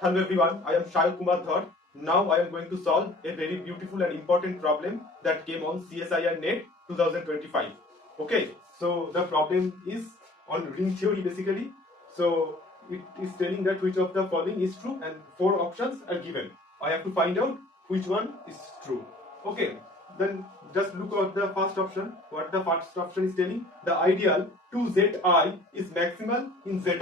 Hello everyone, I am Shai Kumar Dhar. Now I am going to solve a very beautiful and important problem that came on CSIR NET 2025. Okay, so the problem is on ring theory basically. So it is telling that which of the following is true and four options are given. I have to find out which one is true. Okay, then just look at the first option. What the first option is telling? The ideal 2zi is maximal in zi.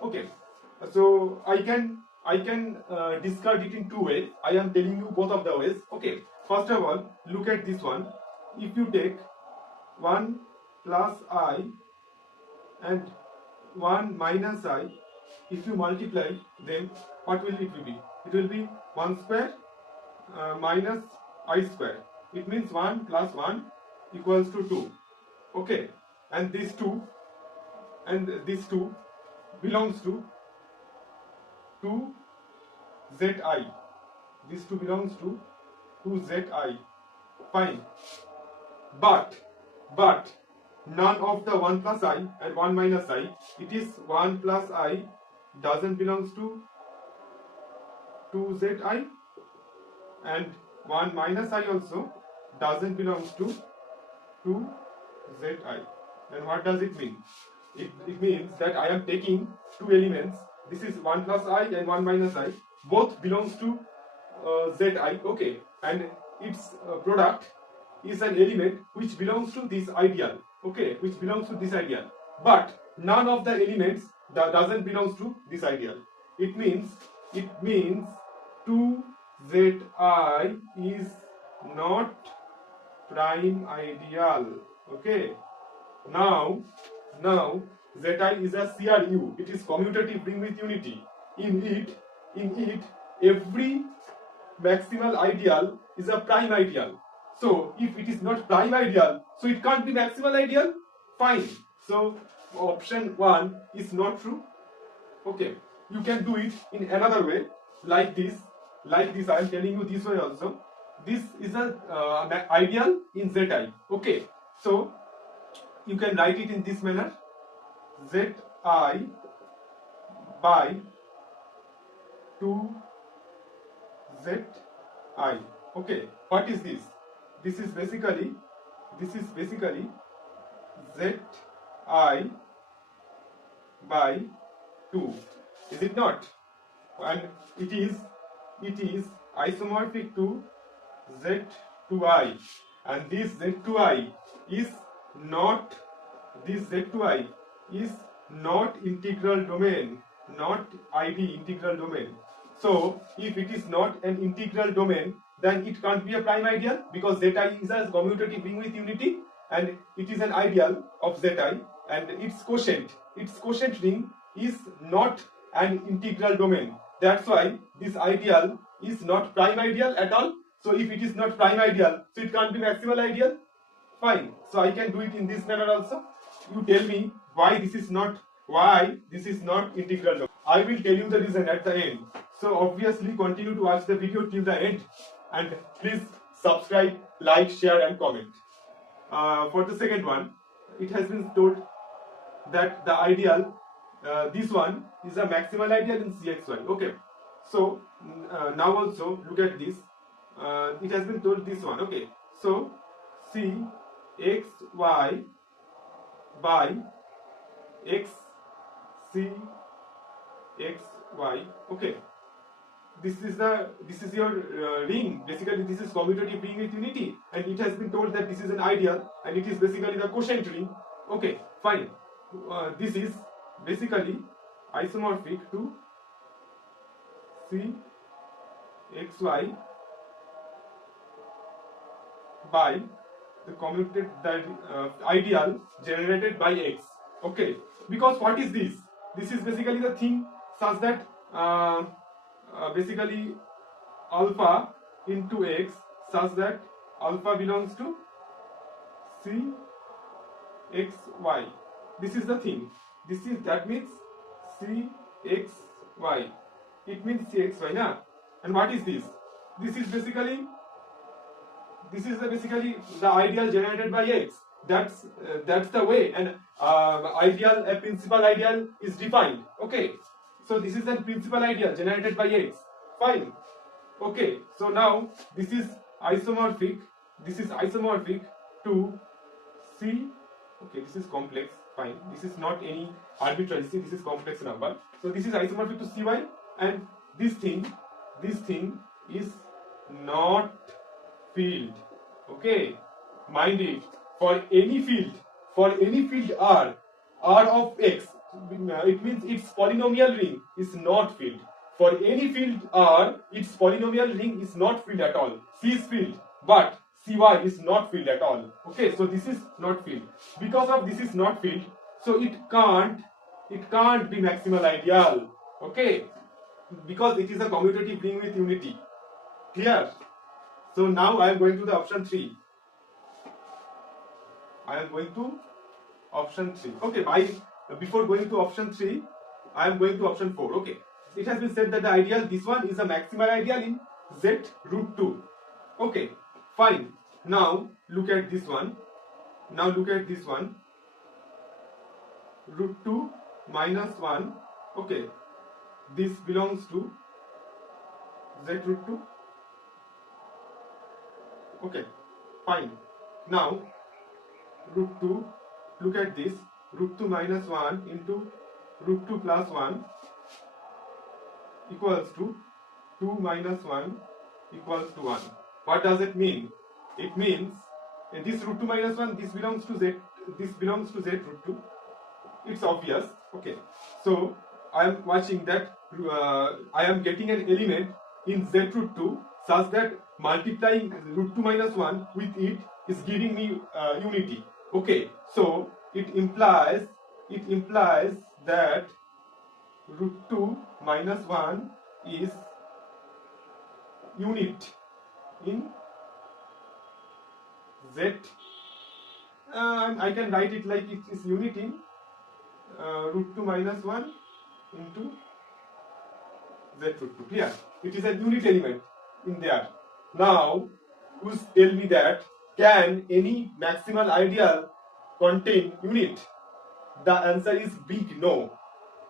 Okay, so I can discard it in two ways. I am telling you both of the ways. Okay, first of all, look at this one. If you take 1 plus I and 1 minus I, if you multiply them, what will it be? It will be 1 square minus I square. It means 1 plus 1 equals to 2. Okay, and this 2 belongs to zi. This 2 belongs to zi. Fine. But none of the 1 plus I and 1 minus I, it is 1 plus I doesn't belongs to zi, and 1 minus I also doesn't belongs to zi. Then what does it mean? It means that I am taking two elements. This is 1 plus I and 1 minus I. Both belongs to zi. Okay, and its product is an element which belongs to this ideal. Okay, which belongs to this ideal. But none of the elements that doesn't belongs to this ideal. It means 2zi is not prime ideal. Okay. Now zi is a CRU. It is commutative ring with unity. In it, every maximal ideal is a prime ideal. So if it is not prime ideal, so it can't be maximal ideal. Fine. So option 1 is not true. Okay. You can do it in another way, like this. I am telling you this way also. This is a ideal in zi. Okay. So you can write it in this manner: zi by 2zi. Okay, what is this? This is basically zi by 2, is it not? And it is isomorphic to z2i, and this z2i is not integral domain, not ID integral domain. So if it is not an integral domain, then it can't be a prime ideal, because zi is a commutative ring with unity, and it is an ideal of zi, and its quotient ring is not an integral domain. That's why this ideal is not prime ideal at all. So if it is not prime ideal, so it can't be maximal ideal. Fine. So I can do it in this manner also. You tell me why this is not integral domain. I will tell you the reason at the end. So obviously continue to watch the video till the end, and please subscribe, like, share and comment. For the second one, it has been told that the ideal, this one is a maximal ideal in CXY. Okay. So now also look at this. It has been told this one. Okay. So CXY by XCXY. Okay. This is your ring. Basically, this is commutative ring with unity, and it has been told that this is an ideal, and it is basically the quotient ring. Okay, fine. This is basically isomorphic to CXY by the ideal generated by X. Okay, because what is this? This is basically the thing such that basically alpha into X, such that alpha belongs to CXY. This is the thing. That means CXY. It means CXY, na? And what is this? This is basically the ideal generated by X. That's the way an a principal ideal is defined. Okay. So this is a principal ideal generated by X. Fine. Okay. So now this is isomorphic. This is isomorphic to C. Okay, this is complex. Fine. This is not any arbitrary. See, this is complex number. So this is isomorphic to Cy, and this thing is not field. Okay, mind it. For any field R of X, it means its polynomial ring is not field. For any field R, its polynomial ring is not field at all. C is field, but Cy is not field at all. Okay, so this is not field. Because of this is not field, so it can't be maximal ideal. Okay, because it is a commutative ring with unity. Clear? So now I am going to the option 3. I am going to option 3. Okay, before going to option 3, I am going to option 4. Okay, it has been said that the ideal, this one is a maximal ideal in Z root 2. Okay, fine. Now look at this one. Root 2 minus 1. Okay, this belongs to Z root 2. Okay, fine. Now root 2, look at this, root 2 minus 1 into root 2 plus 1 equals to 2 minus 1 equals to 1. What does it mean? It means this root 2 minus 1, this belongs to Z root 2. It's obvious. Okay, so I am watching that I am getting an element in Z root 2 such that multiplying root 2 minus 1 with it is giving me unity. Okay, so it implies that root 2 minus 1 is unit in Z. I can write it like it is unit in root 2 minus 1 into Z root 2. Clear? It is a unit element in there. Now, who's tell me that can any maximal ideal contain unit? The answer is big no.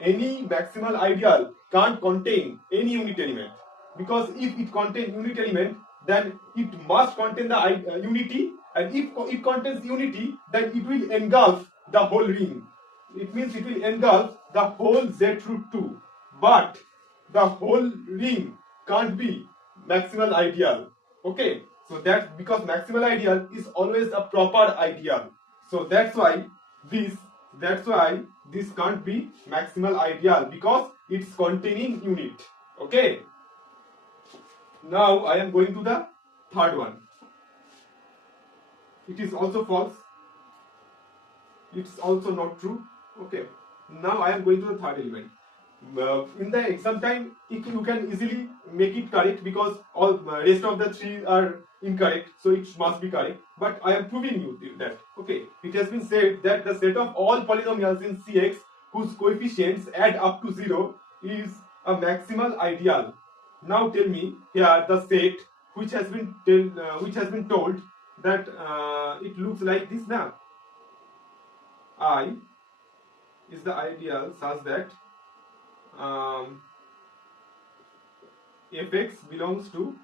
Any maximal ideal can't contain any unit element, because if it contains unit element, then it must contain the unity, and if it contains unity, then it will engulf the whole ring. It means it will engulf the whole Z root 2, but the whole ring can't be maximal ideal. Okay, so that's because maximal ideal is always a proper ideal. So that's why this can't be maximal ideal, because it's containing unit. Okay, now I am going to the third one. It is also false. It's also not true. Okay, now I am going to the third element. In the exam time, you can easily make it correct, because all rest of the three are incorrect, so it must be correct. But I am proving you that. Okay, it has been said that the set of all polynomials in Cx whose coefficients add up to 0 is a maximal ideal. Now tell me here the set which has been told that it looks like this now. I is the ideal such that fx belongs to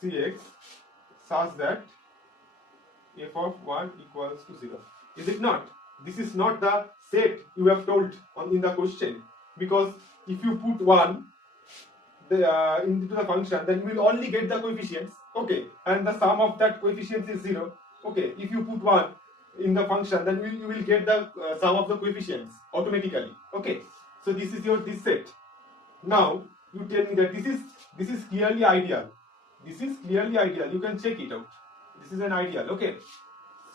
Cx such that f of 1 equals to 0. Is it not? This is not the set you have told in the question, because if you put 1 into the function, then you will only get the coefficients. Okay, and the sum of that coefficients is 0. Okay, if you put 1 in the function, then you will get the sum of the coefficients automatically. Okay, so this is your this set. Now you tell me that this is clearly ideal. This is clearly ideal. You can check it out. This is an ideal. Okay.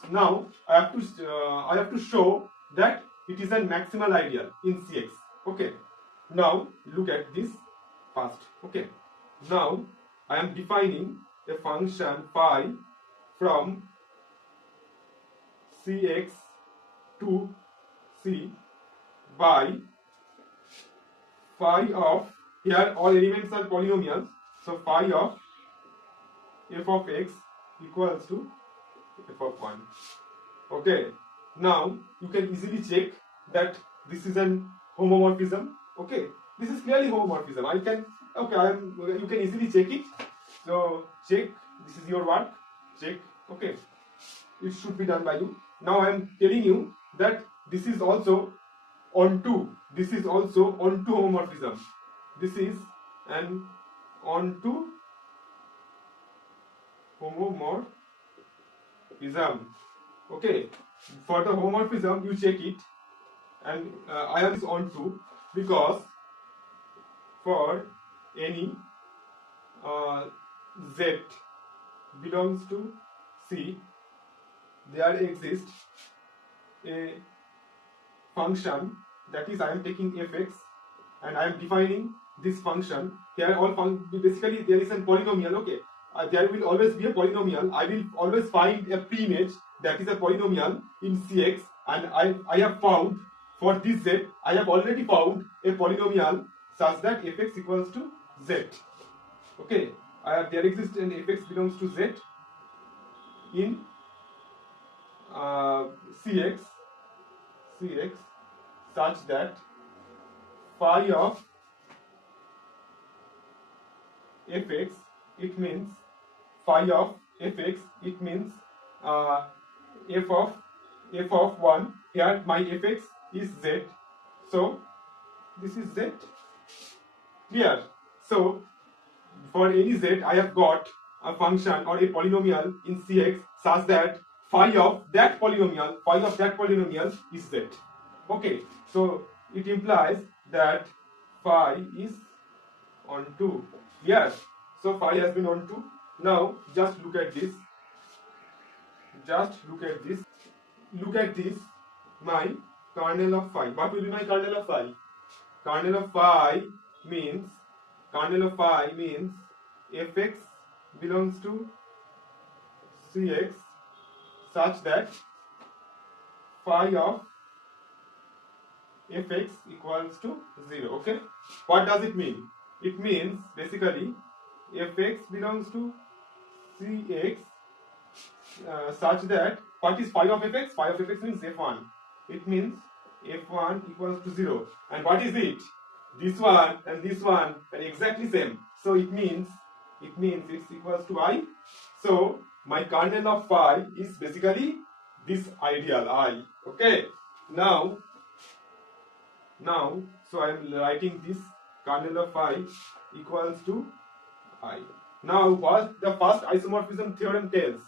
Now I have to show that it is a maximal ideal in Cx. Okay. Now look at this first. Okay. Now I am defining a function phi from Cx to C by phi of, here all elements are polynomials, so phi of f of x equals to f of 1. Okay, now you can easily check that this is an homomorphism. Okay, this is clearly homomorphism. I can, okay, you can easily check it. So check, this is your work, check. Okay, it should be done by you. Now I am telling you that this is also onto homomorphism. This is an onto homomorphism. Okay, for the homomorphism you check it, and I am onto, because for any z belongs to C, there exists a function, that is I am taking fx and I am defining this function. Here basically there is a polynomial. Okay, there will always be a polynomial. I will always find a pre-image that is a polynomial in Cx, and I have found for this z, I have already found a polynomial such that fx equals to z. Okay, there exists an fx belongs to z in Cx such that phi of fx, it means phi of fx, it means f of 1. Here my fx is z, so this is z. Clear? So for any z, I have got a function or a polynomial in Cx such that phi of that polynomial is z. Okay, so it implies that phi is onto. Yes, so phi has been onto. Now just look at this. Look at this. My kernel of phi. What will be my kernel of phi? Kernel of phi means fx belongs to Cx such that phi of fx equals to 0. Okay, what does it mean? It means basically fx belongs to Cx such that, what is phi of fx? Phi of fx means f1. It means f1 equals to 0. And what is it? This one and this one are exactly same. So it means it's equals to I. So my kernel of phi is basically this ideal I. Okay. Now so I am writing this kernel of phi equals to I. Now what the first isomorphism theorem tells?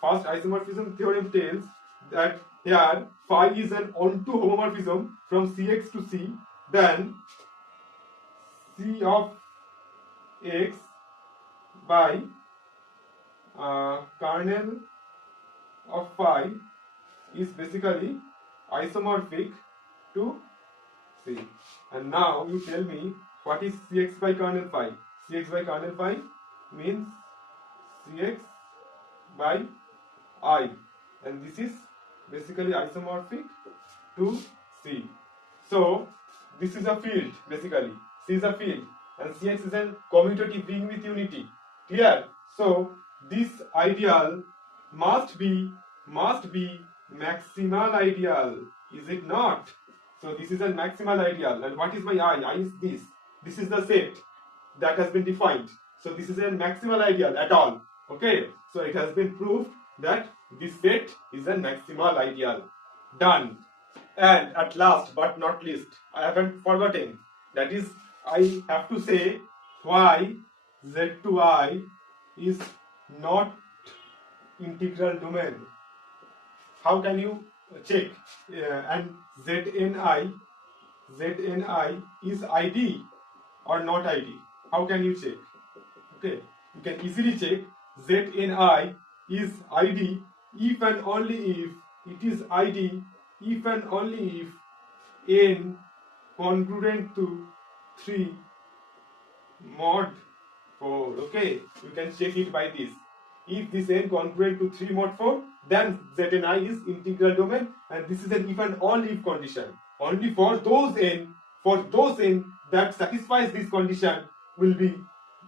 First isomorphism theorem tells that here phi is an onto homomorphism from Cx to C, then C of x by kernel of phi is basically isomorphic to C. And now you tell me what is Cx by kernel phi? Cx by kernel phi means Cx by I, and this is basically isomorphic to C. So this is a field, basically C is a field and Cx is a commutative ring with unity. Clear? So this ideal must be maximal ideal, is it not? So this is a maximal ideal, and what is my I? I is this. This is the set that has been defined. So this is a maximal ideal at all. Okay, so it has been proved that this set is a maximal ideal. Done. And at last but not least, I haven't forgotten, that is, I have to say why z to I is not integral domain. How can you check? And Zni is ID or not ID? How can you check? Okay, you can easily check. Zni is ID if and only if it is ID if and only if n congruent to 3 mod 4. Okay, you can check it by this. If this n congruent to 3 mod 4, then Zni is integral domain, and this is an if and only if condition. Only for those n that satisfies this condition will be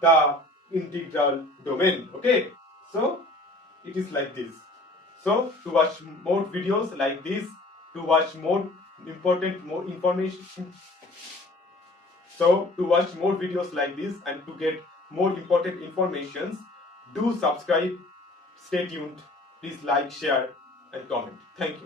the integral domain. Okay, so it is like this. So to watch more videos like this, to watch more more information. So to watch more videos like this and to get more important informations, do subscribe, stay tuned, please like, share and comment. Thank you.